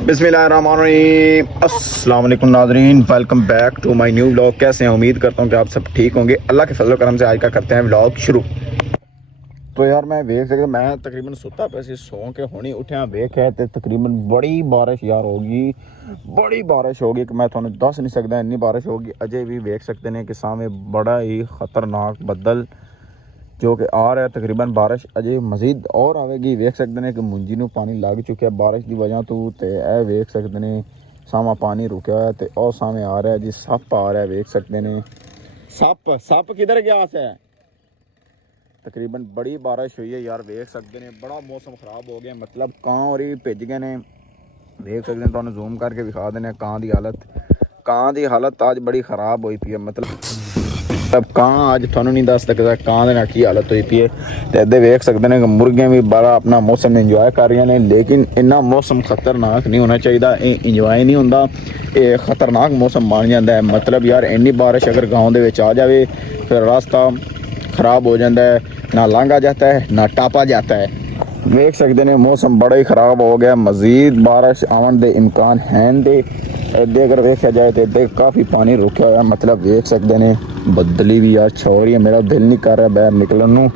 बिस्मिल्लाहिर्रहमानिर्रहीम अस्सलाम वालेकुम नाज़रीन, welcome back to my new vlog. कैसे हैं? उम्मीद करता हूँ कि आप सब ठीक होंगे। अल्लाह के फजल करम से आज का करते हैं व्लॉग शुरू। तो यार मैं वेख सकता, मैं तकरीबन सुता पे सी सौ के होनी उठिया वेख है तो तकरीबन बड़ी बारिश यार होगी, बड़ी बारिश होगी कि मैं थोड़ा दस नहीं सकता, इन्नी बारिश होगी। अजय भी वेख सकते हैं कि सामने बड़ा ही खतरनाक बदल जो कि आ रहा है। तकरीबन बारिश अजे मजीद और आएगी। वेख सकते हैं कि मुंजी नूं पानी लग चुका है बारिश की वजह तो यह वेख सकते हैं सामा पानी रुका हुआ है तो और सामने आ रहा है जी सप आ रहा है। वेख सकते हैं सप सप किधर गया है। तकरीबन बड़ी बारिश हुई है यार, वेख सकते हैं बड़ा मौसम खराब हो गया, मतलब कां और ही भिज गए ने। देख सकते हैं तुहानूं जूम करके दिखा देने कां की हालत आज बड़ी खराब हुई पई है। मतलब कां अज थोनों नहीं दस सकता कां दे नाल की हालत हुई पई है। तो इधर वेख सकते हैं कि मुर्गियां भी बड़ा अपना मौसम इंजॉय कर रही हैं, लेकिन इन्ना मौसम खतरनाक नहीं होना चाहिए। ये इंजॉय नहीं होंदा, ये खतरनाक मौसम बन जाता है। मतलब यार इन्नी बारिश अगर गाँव दे विच आ जाए फिर रास्ता खराब हो जाता है, ना लांघा जाता है ना टापा जाता है। वेख सकते हैं मौसम बड़ा ही खराब हो गया, मजीद बारिश आवन के इम्कान हैं। दे इधर अगर वेख्या जाए तो इधर काफ़ी पानी रुका हुआ, मतलब वेख सकते हैं बदली भी यार छो रही है। मेरा दिल नहीं कर रहा बाहर निकलन नूं।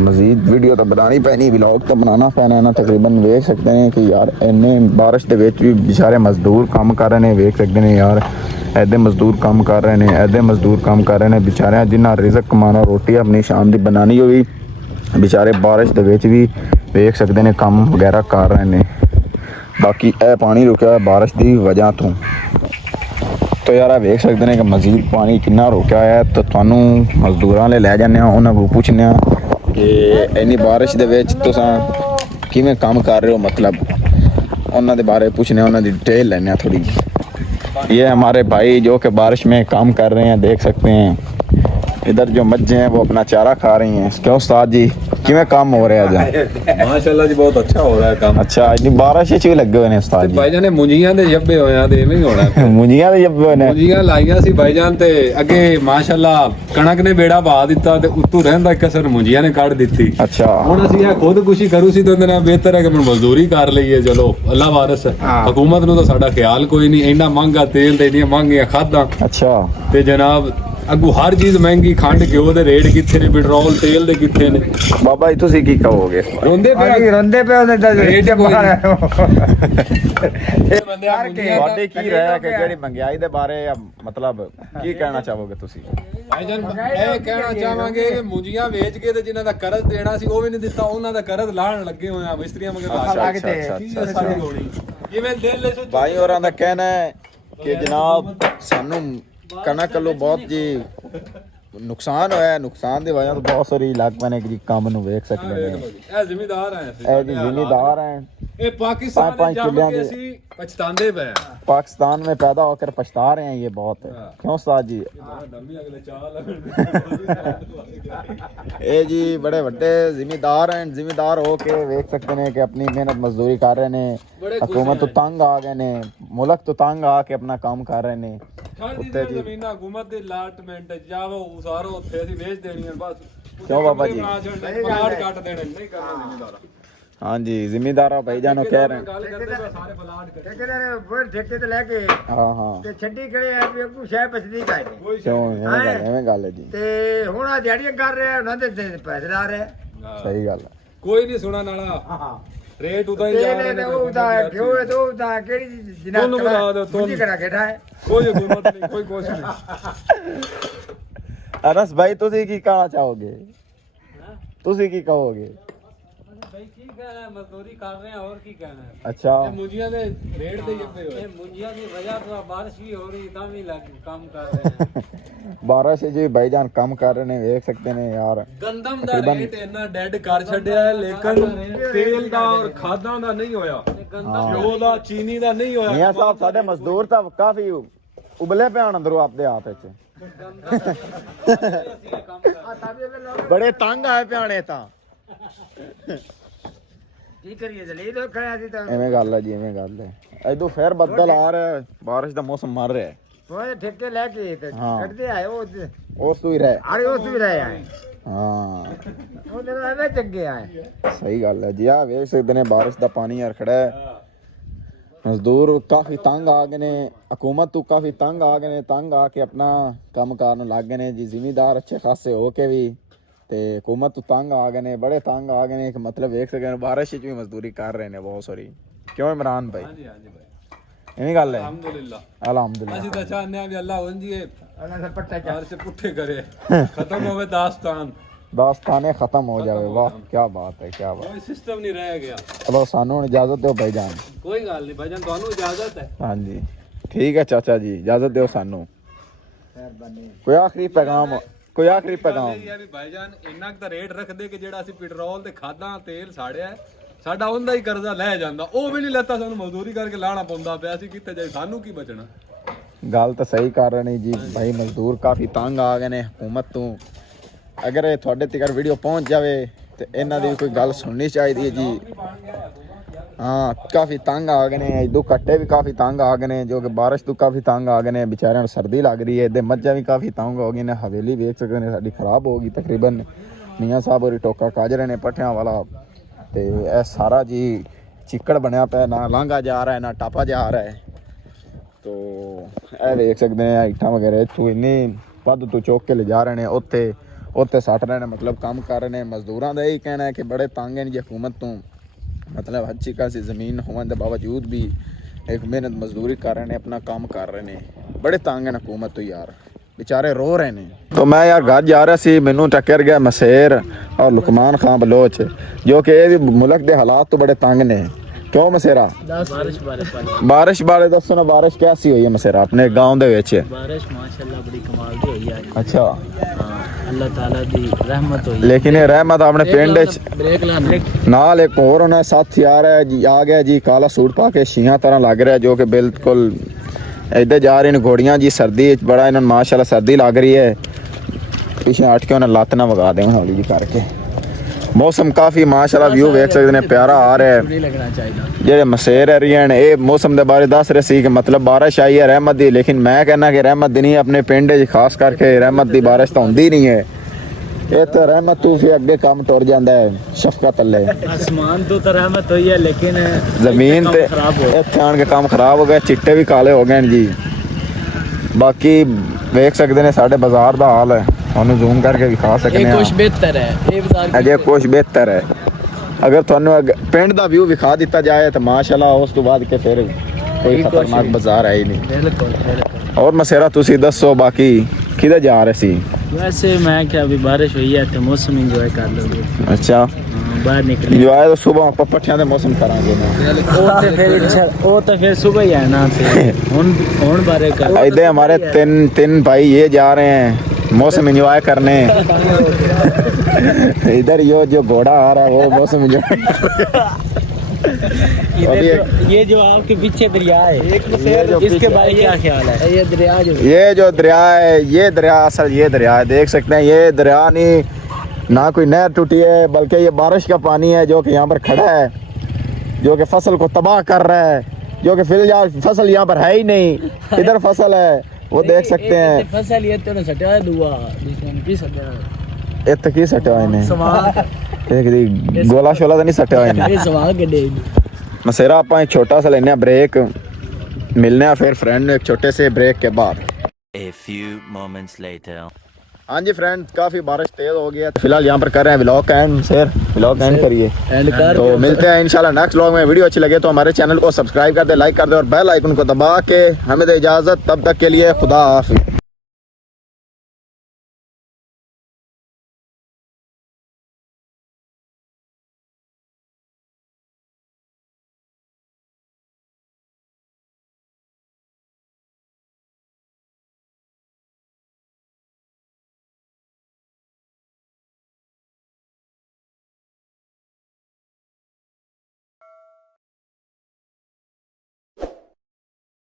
मजीद वीडियो तो बनानी पैनी, व्लॉग तो बनाना पैना है ना। तकरीबन वेख सकते हैं कि यार इन्ने बारिश के भी बेचारे मजदूर काम कर रहे हैं। वेख सकते हैं यार ऐसे मजदूर काम कर रहे हैं, ऐसे मजदूर काम कर रहे हैं बेचारे जिन्हें रिजक कमाना रोटी अपनी शाम की बनानी होगी, बेचारे बारिश के भी वेख सकते हैं काम वगैरह कर रहे हैं। बाकी यह पानी रुका है बारिश की वजह तो यार वेख सकते हैं कि मजीद पानी कितना रुका है। तो थानू मजदूरों ले लै जाने उन्होंने पूछने कि इन्नी बारिश के किवें काम कर रहे हो, मतलब उन्होंने बारे पूछने, उन्होंने डिटेल लेने थोड़ी। ये हमारे भाई जो कि बारिश में काम कर रहे हैं, देख सकते हैं इधर जो मज्जे हैं वो अपना चारा खा रही हैं। क्यों उस्ताद जी किवें काम हो रहा है? माशाल्लाह जी बहुत अच्छा हो रहा है काम। अच्छा इतनी बारिश च भी लगे हुए ने उस्ताद जी? भाईजान ने मुंजियां दे जब्बे होया ते इवें ही होना। मुंजियां दे जब्बे होए ने? मुंजियां लाईयां सी भाईजान ते अगे माशाल्लाह कणक ने बेड़ा बहा दिता ते उत्तों रहंदा कसर मुंजियां ने काट दिती। अच्छा हुण ਅਸੀਂ ਇਹ ਖੁਦਕੁਸ਼ੀ ਕਰੂ ਸੀ ਤੇ ਨਾ ਬਿਹਤਰ ਹੈ ਕਿ ਮਜ਼ਦੂਰੀ ਕਰ ਲਈਏ। ਚਲੋ ਅੱਲਾ ਵਾਰਿਸ ਹਕੂਮਤ ਨੂੰ ਤਾਂ ਸਾਡਾ ਖਿਆਲ ਕੋਈ ਨਹੀਂ, ਇੰਨਾ ਮਹਿੰਗਾ ਤੇਲ ਤੇ ਇੰਨੀਆਂ ਮਹਿੰਗੀਆਂ ਖਾਦਾਂ। अच्छा ਤੇ ਜਨਾਬ ਅੱਗੂ ਹਰ ਚੀਜ਼ ਮਹਿੰਗੀ, ਖੰਡ ਘਿਓ ਦੇ ਰੇਟ ਕਿੱਥੇ ਨੇ, ਪੈਟਰੋਲ ਤੇਲ ਦੇ ਕਿੱਥੇ ਨੇ। बाबा जी तुसी की कहोगे? ਰੋਂਦੇ ਪਏ ਰੰਦੇ ਪਏ ਉਹਦੇ ਤਾਂ ਰੇਟ ਕੋਈ ਤੁਹਾਡੇ ਕੀ ਰਾਏ ਹੈ ਕਿ ਜਿਹੜੀ ਮਹਿੰਗਾਈ ਦੇ ਬਾਰੇ ਮਤਲਬ ਕੀ ਕਹਿਣਾ ਚਾਹੋਗੇ ਤੁਸੀਂ? ਭਾਈਜਾਨ ਇਹ ਕਹਿਣਾ ਚਾਹਾਂਗੇ ਕਿ ਮੁੰਜੀਆਂ ਵੇਚ ਕੇ ਤੇ ਜਿਨ੍ਹਾਂ ਦਾ ਕਰਜ਼ ਦੇਣਾ ਸੀ ਉਹ ਵੀ ਨਹੀਂ ਦਿੱਤਾ, ਉਹਨਾਂ ਦਾ ਕਰਜ਼ ਲਾਣ ਲੱਗੇ ਹੋਏ ਆ ਮਿਸਤਰੀਆਂ ਮਗਰ ਲਾ ਕੇ। ਸਾਡੀ ਹੋਣੀ ਜਿਵੇਂ ਦਿਲ ਲੈ ਸੋਚ ਭਾਈ ਹੋਰਾਂ ਦਾ ਕਹਿਣਾ ਹੈ ਕਿ ਜਨਾਬ ਸਾਨੂੰ ਕਣਕ ਵੱਲੋਂ ਬਹੁਤ ਜੀ ਨੁਕਸਾਨ ਹੋਇਆ। ਨੁਕਸਾਨ ਦੀ ਵਜ੍ਹਾ ਤੋਂ ਬਹੁਤ ਸਾਰੀ ਲੱਗ ਪੈਣੇ ਕਿ ਜੀ ਕੰਮ ਨੂੰ ਵੇਖ ਸਕਦੇ ਨੇ। ਇਹ ਜ਼ਿਮੀਦਾਰ ਆ ਇਹ ਜੀ ਜ਼ਿਮੀਦਾਰ हैं, ਇਹ ਪਾਕਿਸਤਾਨ ਦੇ ਜਾ ਕੇ ਅਸੀਂ ਪਛਤਾਉਂਦੇ ਪਏ ਆ। पाकिस्तान में पैदा होकर पछता रहे हैं, ये बहुत है। क्यों उस्ताद जी? ਦਮੀ ਅਗਲੇ ਚਾਲ ये जी बड़े बड़े जिम्मेदार हैं, जिम्मेदार हो के वेख सकते हैं कि अपनी मेहनत मजदूरी कर रहे हैं। हुकूमत तो तंग आ गए ने, मुल्क तो तंग आके अपना काम कर रहे हैं। ਉੱਤੇ ਜੀ ਜ਼ਮੀਨਾਂ ਹਕੂਮਤ ਦੇ ਅਲਾਟਮੈਂਟ ਜਾਵੋ ਉਸਾਰੋ ਉੱਥੇ ਅਸੀਂ ਵੇਚ ਦੇਣੀਆਂ ਬਸ। ਕਿਉਂ ਬਾਬਾ ਜੀ? ਪਲਾਟ ਕੱਟ ਦੇਣੇ ਨਹੀਂ ਕਰਨਾ ਜ਼ਿਮੀਦਾਰ। हाँ जी जिम्मेदार भाईजान कह रहे हैं। ਗੱਲ ਕਰਦੇ ਪਏ ਸਾਰੇ ਪਲਾਟ ਕੱਟ। ਠੇਕੇਦਾਰ ਬੋਰ ਠੇਕੇ ਤੇ ਲੈ ਕੇ हाँ हाँ ਤੇ ਛੱਡੀ ਖੜੇ ਆ ਵੀ ਅੱਗੂ ਸ਼ਹਿ ਬਚਦੀ ਕਾਇ ਨੇ क्यों एवें गल है जी, ਤੇ ਹੁਣ ਆ ਦਿਹਾੜੀਆਂ ਕਰ ਰਿਹਾ ਉਹਨਾਂ ਦੇ ਪੈਸੇ ਲਾ ਰਿਹਾ। सही गल है। ਕੋਈ ਨਹੀਂ ਸੁਣਨ ਵਾਲਾ, ਹਾਂ ਰੇਟ ਉਦਾਂ ਹੀ ਜਾ ਰਹੇ ਤੇ ਨੇ। ਉਹ ਦਾ ਕਿਉਂ ਹੈ ਤੋ ਦਾ ਕਿਹੜੀ ਜਿਨਾ ਤੁਹਾਨੂੰ ਬੁਲਾ ਦਿਓ, ਤੁਹਾਨੂੰ। ਕਰਾ ਖੇਡਾ ਹੈ ਕੋਈ ਹਕੂਮਤ ਨਹੀਂ, ਕੋਈ ਕੁਛ ਨਹੀਂ। अनस भाई तुसी की कहना चाहोगे? तुसी की कहोगे? भाई की कहना है, मजदूरी कर रहे हैं और की कहना है। अच्छा ਇਹ ਮੁੰਜੀਆਂ ਦੇ ਰੇਟ ਦੇ ਜੱਪੇ ਹੋਏ। ये मुंजिया की वजह से बारिश भी हो रही तब ही काम कर रहे हैं। 12 से जी भाईजान कम कर रहे हैं, देख सकते हैं यार। ਗੰਦਮ ਦਾ ਰੇਟ ਇੰਨਾ ਡੈਡ ਕਰ ਛੱਡਿਆ ਹੈ, ਲੇਕਿਨ ਤੇਲ ਦਾ ਔਰ ਖਾਦਾਂ ਦਾ ਨਹੀਂ ਹੋਇਆ, ਘਿਓ ਦਾ ਚੀਨੀ ਦਾ ਨਹੀਂ ਹੋਇਆ। मियां साहब साडे मजदूर ਤਾਂ ਕਾਫੀ ਉਬਲੇ ਪਏ ਹਨ ਅੰਦਰੋਂ ਆਪਦੇ ਹੱਥ ਵਿੱਚ। ਬੜੇ ਤੰਗ ਆਏ ਪਿਆਣੇ ਤਾਂ। ਕੀ ਕਰੀਏ ਜਲੀਲ ਹੋ ਖੜਿਆ ਸੀ ਤਾਂ ਐਵੇਂ ਗੱਲ ਹੈ ਜੀ, ਐਵੇਂ ਗੱਲ ਹੈ। ਇਦੋਂ ਫਿਰ ਬੱਦਲ ਆ ਰਿਹਾ ਹੈ, ਬਾਰਿਸ਼ ਦਾ ਮੌਸਮ ਮਰ ਰਿਹਾ ਹੈ। ਉਹ ਠੇਕੇ ਲੈ ਕੇ ਤੇ ਹਾਂ। ਕੱਢਦੇ ਆਏ ਉਹ ਉਸ ਤੋਂ ਹੀ ਰਹਿ। ਅਰੇ ਉਸ ਵੀ ਰਹੇ ਆਏ ਹਾਂ ਉਹ ਦਿਨ ਐਵੇਂ ਚੰਗੇ ਆਏ। ਸਹੀ ਗੱਲ ਹੈ ਜੀ। ਆ ਵੇਖ ਸਕਦੇ ਨੇ ਬਾਰਿਸ਼ ਦਾ ਪਾਣੀ ਯਾਰ ਖੜਾ ਹੈ। ਮਜ਼ਦੂਰ ਕਾਫੀ ਤੰਗ ਆ ਗਏ ਨੇ, ਹਕੂਮਤ ਤੋਂ ਕਾਫੀ ਤੰਗ ਆ ਗਏ ਨੇ, ਤੰਗ ਆ ਕੇ ਆਪਣਾ ਕੰਮ ਕਰਨ ਨੂੰ ਲੱਗ ਗਏ ਨੇ ਜੀ। ਜ਼ਿਮੀਂਦਾਰ ਅੱਛੇ ਖਾਸੇ ਹੋ ਕੇ ਵੀ ਤੇ ਹਕੂਮਤ ਤੋਂ ਤੰਗ ਆ ਗਏ ਨੇ, ਬੜੇ ਤੰਗ ਆ ਗਏ ਨੇ। ਇੱਕ ਮਤਲਬ ਵੇਖ ਸਕਦੇ ਨੇ ਬਾਰਿਸ਼ ਵਿੱਚ ਵੀ ਮਜ਼ਦੂਰੀ ਕਰ ਰਹੇ ਨੇ ਬਹੁਤ ਸਾਰੀ। ਕਿਉਂ ਇਮਰਾਨ ਭਾਈ? ਹਾਂਜੀ ਹਾਂਜੀ ਭਾਈ, ਐਵੇਂ ਗੱਲ ਹੈ। ਅਲਹਮਦੁਲਿल्लाह ਅਲਹਮਦੁਲਿल्लाह। ਅਸੀਂ ਤਾਂ ਚਾਹੁੰਦੇ ਹਾਂ ਵੀ ਅੱਲਾਹ ਉਂਝੀਏ ਉਹਨਾਂ ਦੇ ਪੱਟੇ ਚਾਰ ਸੇ ਪੁੱਠੇ ਕਰੇ, ਖਤਮ ਹੋਵੇ ਦਾਸਤਾਨ, ਦਾਸਤਾਨੇ ਖਤਮ ਹੋ ਜਾਵੇ। ਵਾਹ ਕੀ ਬਾਤ ਹੈ, ਕੀ ਬਾਤ। ਕੋਈ ਸਿਸਟਮ ਨਹੀਂ ਰਹਿ ਗਿਆ। ਚਲੋ ਸਾਨੂੰ ਹੁਣ ਇਜਾਜ਼ਤ ਦਿਓ ਭਾਈਜਾਨ। ਕੋਈ ਗੱਲ ਨਹੀਂ ਭਾਈਜਾਨ, ਤੁਹਾਨੂੰ ਇਜਾਜ਼ਤ ਹੈ। ਹਾਂਜੀ ਠੀਕ ਹੈ ਚਾਚਾ ਜੀ, ਇਜਾਜ਼ਤ ਦਿਓ ਸਾਨੂੰ। ਕੋਈ ਆਖਰੀ ਪੈਗਾਮ? ਕੋਈ ਆਖਰੀ ਪੈਗਾਮ? ਇਹ ਹੈ ਵੀ ਭਾਈਜਾਨ ਇੰਨਾ ਕੁ ਤਾਂ ਰੇਟ ਰੱਖਦੇ ਕਿ ਜਿਹੜਾ ਅਸੀਂ ਪੈਟਰੋਲ ਤੇ ਖਾਦਾਂ ਤੇਲ ਸਾੜਿਆ ਹੈ, ਸਾਡਾ ਉਹਦਾ ਹੀ ਕਰਜ਼ਾ ਲੈ ਜਾਂਦਾ। ਉਹ ਵੀ ਨਹੀਂ ਲੈਤਾ, ਸਾਨੂੰ ਮਜ਼ਦੂਰੀ ਕਰਕੇ ਲਾਣਾ ਪੈਂਦਾ ਪਿਆ। ਅਸੀਂ ਕਿੱਥੇ ਜਾਈ, ਸਾਨੂੰ ਕੀ ਬਚਣਾ? ਗੱਲ ਤਾਂ ਸਹੀ ਕਰ ਰਹੇ ਨੇ ਜੀ ਭਾਈ। ਮਜ਼ਦੂਰ ਕਾਫੀ ਤੰਗ ਆ ਗਏ ਨੇ ਹਕੂਮਤ ਤੋਂ। ਅਗਰ ਇਹ ਤੁਹਾਡੇ ਤੱਕ ਵੀਡੀਓ ਪਹੁੰਚ ਜਾਵੇ ਤੇ ਇਹਨਾਂ ਦੀ ਵੀ ਕੋਈ ਗੱਲ ਸੁਣਨੀ ਚਾਹੀਦੀ ਹੈ ਜੀ। ਹਾਂ ਕਾਫੀ ਤੰਗ ਆ ਗਏ ਨੇ, ਇਦੋਂ ਕੱਟੇ ਵੀ ਕਾਫੀ ਤੰਗ ਆ ਗਏ ਨੇ, ਜੋ ਕਿ ਬਾਰਿਸ਼ ਤੋਂ ਕਾਫੀ ਤੰਗ ਆ ਗਏ ਨੇ। ਵਿਚਾਰਿਆਂ ਨੂੰ ਸਰਦੀ ਲੱਗ ਰਹੀ ਹੈ। ਇਹਦੇ ਮੱਝਾਂ ਵੀ ਕਾਫੀ ਤੰਗ ਹੋ ਗਈਆਂ ਨੇ। ਹਵੇਲੀ ਵੇਖ ਸਕਦੇ ਨੇ ਸਾਡੀ ਖਰਾਬ ਹੋ ਗਈ ਤਕਰੀਬਨ। ਮੀਆਂ ਸਾਹਿਬ ਹੋਰੀ ਟੋਕਾ ਕੱਜ ਰਹੇ ਨੇ ਪੱਠਿਆਂ ਵਾਲਾ। ਤੇ ਇਹ ਸਾਰਾ ਜੀ ਚਿੱਕੜ ਬਣਿਆ ਪਿਆ, ਨਾ ਲਾਂਘਾ ਜਾ ਰਿਹਾ ਹੈ ਨਾ ਟਾਪਾ ਜਾ ਰਿਹਾ ਹੈ। ਤੋ ਇਹ ਵੇਖ ਸਕਦੇ ਨੇ ਇੱਟਾਂ ਵਗੈरह ਇੱਥੋਂ ਇੰਨੀ ਵੱਧ ਤੋਂ ਚੁੱਕ ਕੇ ਲਿਜਾ ਰਹੇ ਨੇ, ਉੱਥੇ ਸੱਟ ਰਹੇ ਨੇ, ਮਤਲਬ ਕੰਮ ਕਰ ਰਹੇ ਨੇ। ਮਜ਼ਦੂਰਾਂ ਦਾ ਇਹੀ ਕਹਿਣਾ ਹੈ ਕਿ ਬੜੇ ਤੰਗ ਨੇ ਜੀ ਹਕੂਮਤ ਤੋਂ। ਮਤਲਬ ਅੱਛੀ ਖਾਸੀ ਜ਼ਮੀਨ ਹੋਣ ਦੇ ਬਾਵਜੂਦ ਵੀ ਇੱਕ ਮਿਹਨਤ ਮਜ਼ਦੂਰੀ ਕਰ ਰਹੇ ਨੇ, ਆਪਣਾ ਕੰਮ ਕਰ ਰਹੇ ਨੇ। ਬੜੇ ਤੰਗ ਨੇ ਹਕੂਮਤ ਤੋਂ ਯਾਰ, बेचारे रो रहे ने। तो मैं यार घर जा रहा सी, मैनू टक्कर गया मसेर और लुकमान खां बलोच, जो कि ये भी मुल्क के हालात तो बड़े तंग ने। क्यों मसेरा? बारिश बारे दसो ना, बारिश कैसी हुई है मसेरा अपने गांव दे विच? बारिश माशाल्लाह बड़ी कमाल दी हुई है। अच्छा, अल्लाह ताला दी रहमत हुई। लेकिन ये रहमत अपने पिंड ब्रेक लाना नाल एक और होना साथी आ रहा है जी, आ गया जी काला सूट पा के शियां तरह लग रहा है, जो कि बिल्कुल इधर जा रही हैं घोड़ियां जी। सर्दी बड़ा इन्होंने माशाल्लाह सर्दी लग रही है। पिछले हट के उन्हें लत्त ना वगा दें हौली जी करके। मौसम काफ़ी माशाल्लाह व्यू वेख सकते हैं प्यारा आ रहा है। लगना चाहिए जेडे मसेर एरिया ने ये मौसम के बारे दस रहे सी कि मतलब बारिश आई है रहमत दी, लेकिन मैं कहना कि रहमत दी नहीं। अपने पिंड खास करके रहमत दी बारिश तो होंदी नहीं है। ये तो रहमत तू फिर अगे काम टुर जाता है शफकत अल्ले। आसमान तो रहमत हुई है, लेकिन जमीन ते इत्थे आन के काम खराब हो गया, चिट्टे भी काले हो गए जी। बाकी वेख सकते हैं साढ़े बाजार का हाल है, हम जूम करके दिखा सकते हैं। कुछ बेहतर है अजे कुछ बेहतर है। अगर थानू पिंड का व्यू विखा दिता जाए तो माशाल्लाह उस तो बाद के फिर कोई खतरनाक बाजार है ही नहीं। बिल्कुल। और मसेरा तुसी दसो बाकी किधर जा रहे सी? वैसे मैं क्या अभी बारिश हुई है तो मौसम इंजॉय कर लोगे। अच्छा, बाहर निकले इंजॉय तो सुबह आप पट्ठियां दे मौसम करांगे ना। वो तो फिर सुबह ही है ना। हुन बारे कर इधर हमारे तीन भाई ये जा रहे हैं मौसम एंजॉय करने। इधर जो घोड़ा आ रहा है वो मौसम एंजॉय। ये जो आपके पीछे दरिया है, इसके बारे में क्या ख्याल है? ये दरिया ये दरिया है, ये दरिया असल ये दरिया है, देख सकते हैं। ये दरिया नहीं, ना कोई नहर टूटी है, बल्कि ये बारिश का पानी है जो कि यहाँ पर खड़ा है, जो कि फसल को तबाह कर रहा है। जो कि फिलहाल फसल यहाँ पर है ही नहीं, इधर फसल है वो देख सकते हैं। फसल ये तो सटा है दुआ की सटा है। इत्थे की सटा है इन्हें गोला शोला तो नहीं सटा हुआ इन्हें। ये सवाल कड्डे मसेरा आप एक छोटा सा लेने ब्रेक, मिलने फिर फ्रेंड एक छोटे से ब्रेक के बाद। A few moments later. हाँ जी फ्रेंड, काफ़ी बारिश तेज़ हो गई है। फिलहाल यहाँ पर कर रहे हैं व्लॉग का एंड। शेर व्लॉग एंड करिए तो मिलते हैं इंशाल्लाह नेक्स्ट व्लॉग में। वीडियो अच्छी लगे तो हमारे चैनल को सब्सक्राइब कर दे, लाइक कर दे और बेल आइकन को दबा के हमें दे इजाज़त। तब तक के लिए खुदा हाफिज़।